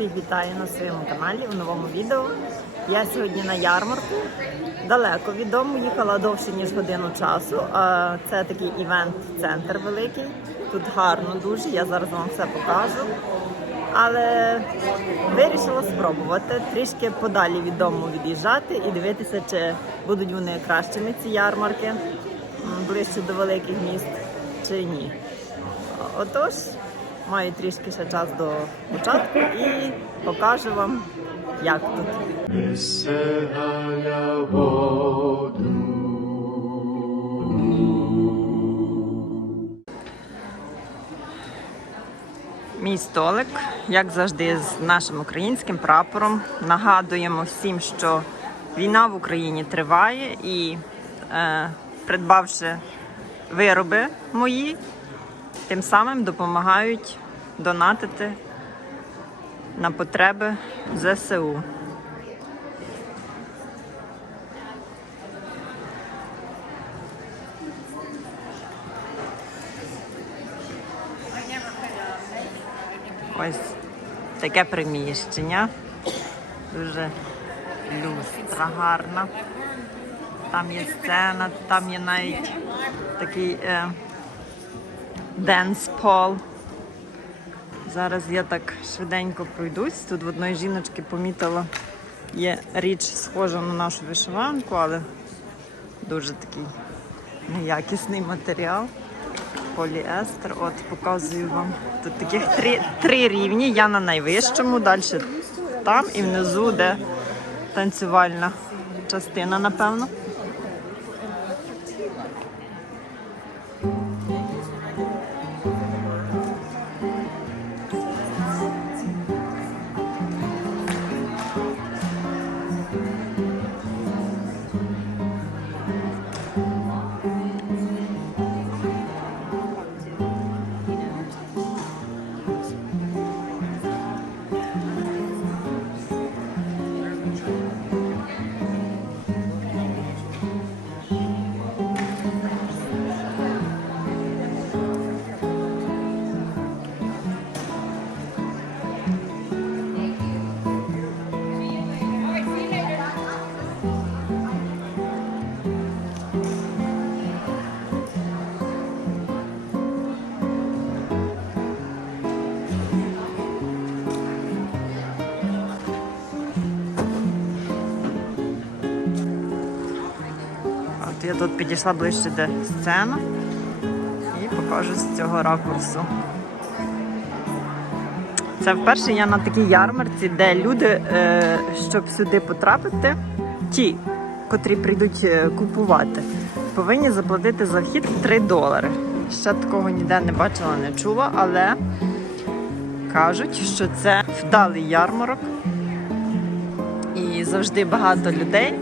всіх вітаю на своєму каналі у новому відео. Я сьогодні на ярмарку. Далеко від дому їхала довше ніж годину часу. Це такий івент-центр великий. Тут гарно дуже. Я зараз вам все покажу. Але вирішила спробувати трішки подалі від дому від'їжджати і дивитися, чи будуть вони кращими ці ярмарки ближче до великих міст чи ні. Отож, маю трішки ще час до початку і покажу вам, як тут. Мій столик, як завжди, з нашим українським прапором. Нагадуємо всім, що війна в Україні триває і е, придбавши вироби мої, тим самим допомагають донатити на потреби ЗСУ. Ось таке приміщення. Дуже люстра гарна. Там є сцена, там є навіть такий е, денс-пол. Зараз я так швиденько пройдусь. Тут в одної жіночки помітила, є річ схожа на нашу вишиванку, але дуже такий неякісний матеріал. Поліестер, от показую вам. Тут таких три, три рівні. Я на найвищому, далі там і внизу, де танцювальна частина, напевно. От я тут підійшла ближче де сцена і покажу з цього ракурсу. Це вперше я на такій ярмарці, де люди, е, щоб сюди потрапити, ті, котрі прийдуть е, купувати, повинні заплатити за вхід 3 долари. Ще такого ніде не бачила, не чула, але кажуть, що це вдалий ярмарок і завжди багато людей.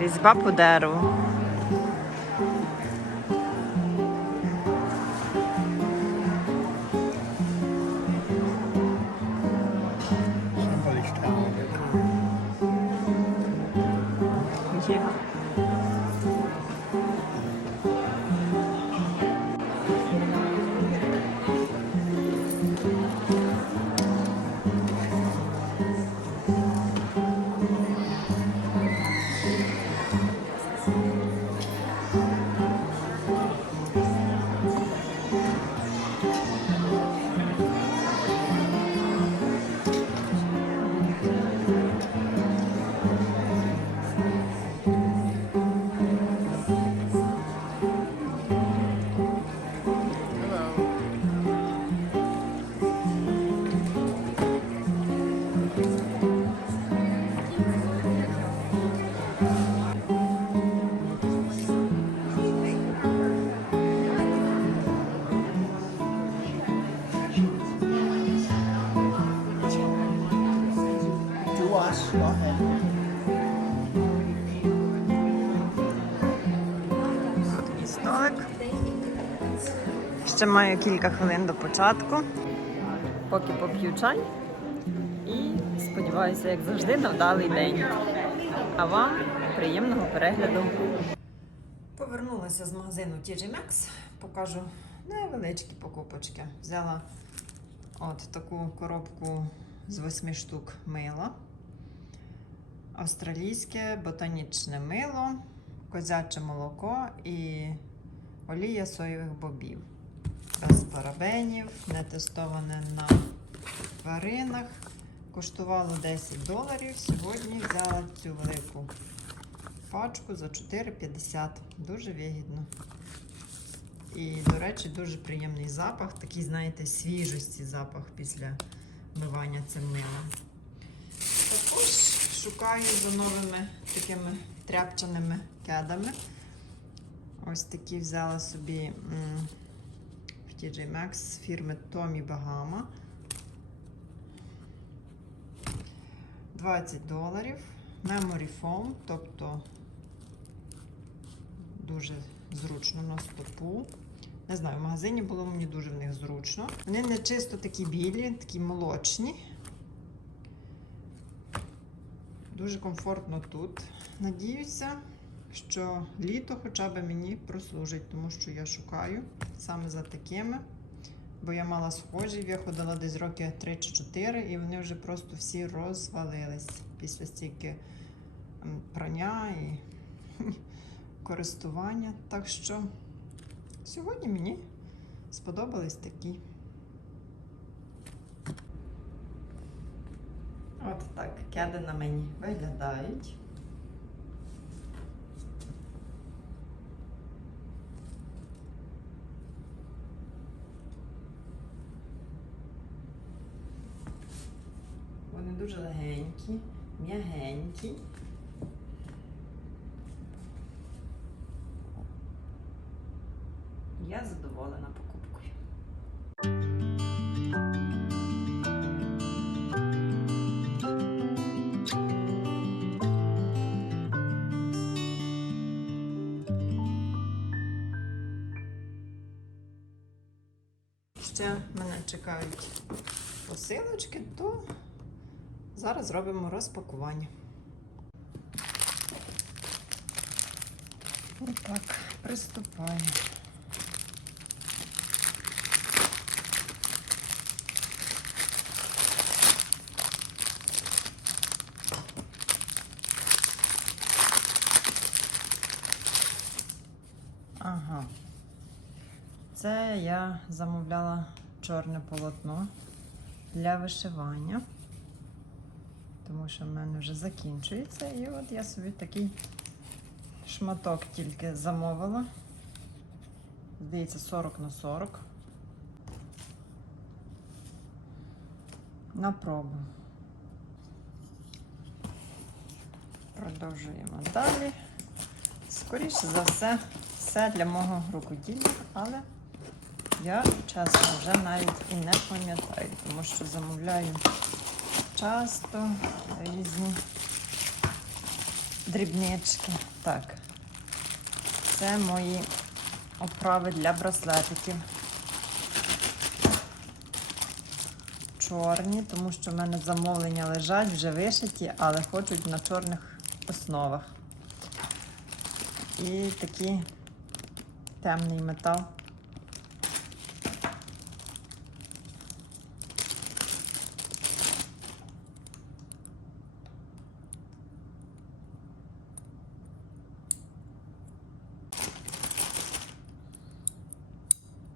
Eles vapudaram. Такий столик. Ще маю кілька хвилин до початку. Поки поп'ю чай. І сподіваюся, як завжди, на вдалий день. А вам приємного перегляду. Повернулася з магазину TJ Maxx. Покажу невеличкі покупочки. Взяла От таку коробку з восьми штук мила. Австралійське ботанічне мило, козяче молоко і олія соєвих бобів. Без парабенів, не тестоване на тваринах. Коштувало 10 доларів. Сьогодні взяла цю велику пачку за 4,50. Дуже вигідно. І, до речі, дуже приємний запах, такий, знаєте, свіжості запах після вмивання цим милом. Шукаю за новими такими тряпчаними кедами. Ось такі взяла собі в TJ Maxx з фірми Tommy Bahama. 20 доларів. Memory Foam, тобто дуже зручно на стопу. Не знаю, в магазині було мені дуже в них зручно. Вони не чисто такі білі, такі молочні. Дуже комфортно тут. Надіюся, що літо хоча б мені прослужить, тому що я шукаю саме за такими. Бо я мала схожі, я ходила десь роки 3 чи 4, і вони вже просто всі розвалились після стільки прання і користування. Так що сьогодні мені сподобались такі. От так, кеди на мені виглядають. Вони дуже легенькі, м'ягенькі. Чекають посилочки, то зараз зробимо розпакування. Отак, приступаємо. Ага. Це я замовляла чорне полотно для вишивання, тому що в мене вже закінчується. І от я собі такий шматок тільки замовила. Здається, 40 на 40. На пробу. Продовжуємо далі. Скоріше за все, все для мого рукоділля, але я чесно вже навіть і не пам'ятаю, тому що замовляю часто різні дрібнички. Так, це мої оправи для браслетиків. Чорні, тому що в мене замовлення лежать вже вишиті, але хочуть на чорних основах. І такий темний метал.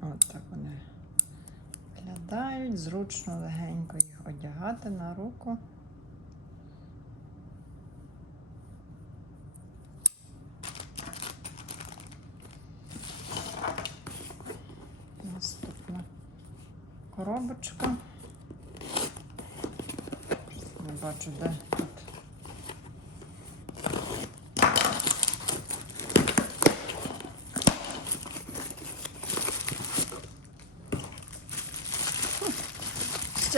От так вони виглядають. Зручно легенько їх одягати на руку. Наступна коробочка. Не бачу, де тут.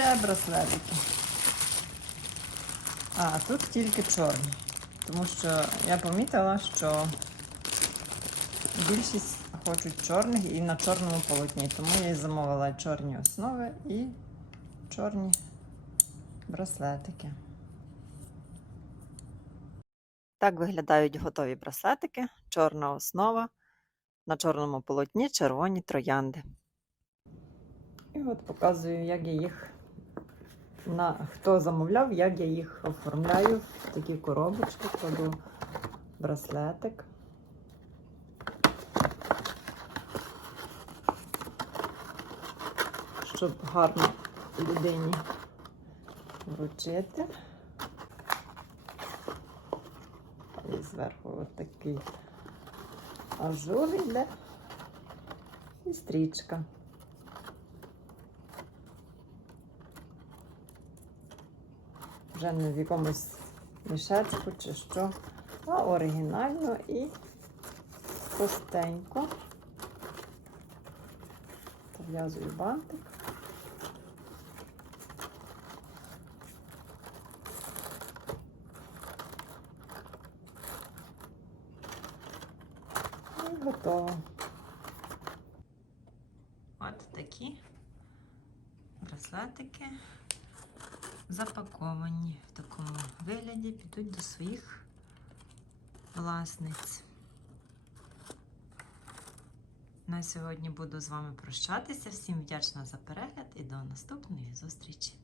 Ще браслетики. А, тут тільки чорні. Тому що я помітила, що більшість хочуть чорних і на чорному полотні. Тому я і замовила чорні основи і чорні браслетики. Так виглядають готові браслетики, чорна основа, на чорному полотні червоні троянди. І от показую, як я їх на хто замовляв, як я їх оформляю в такі коробочки, кладу браслетик. Щоб гарно людині вручити. І зверху от такий ажур йде і стрічка. Вже не в якомусь мішечку чи що, а оригінально і простенько. Пов'язую бантик. Готово. От такі браслетики запаковані в такому вигляді, підуть до своїх власниць. На сьогодні буду з вами прощатися. Всім вдячна за перегляд і до наступної зустрічі!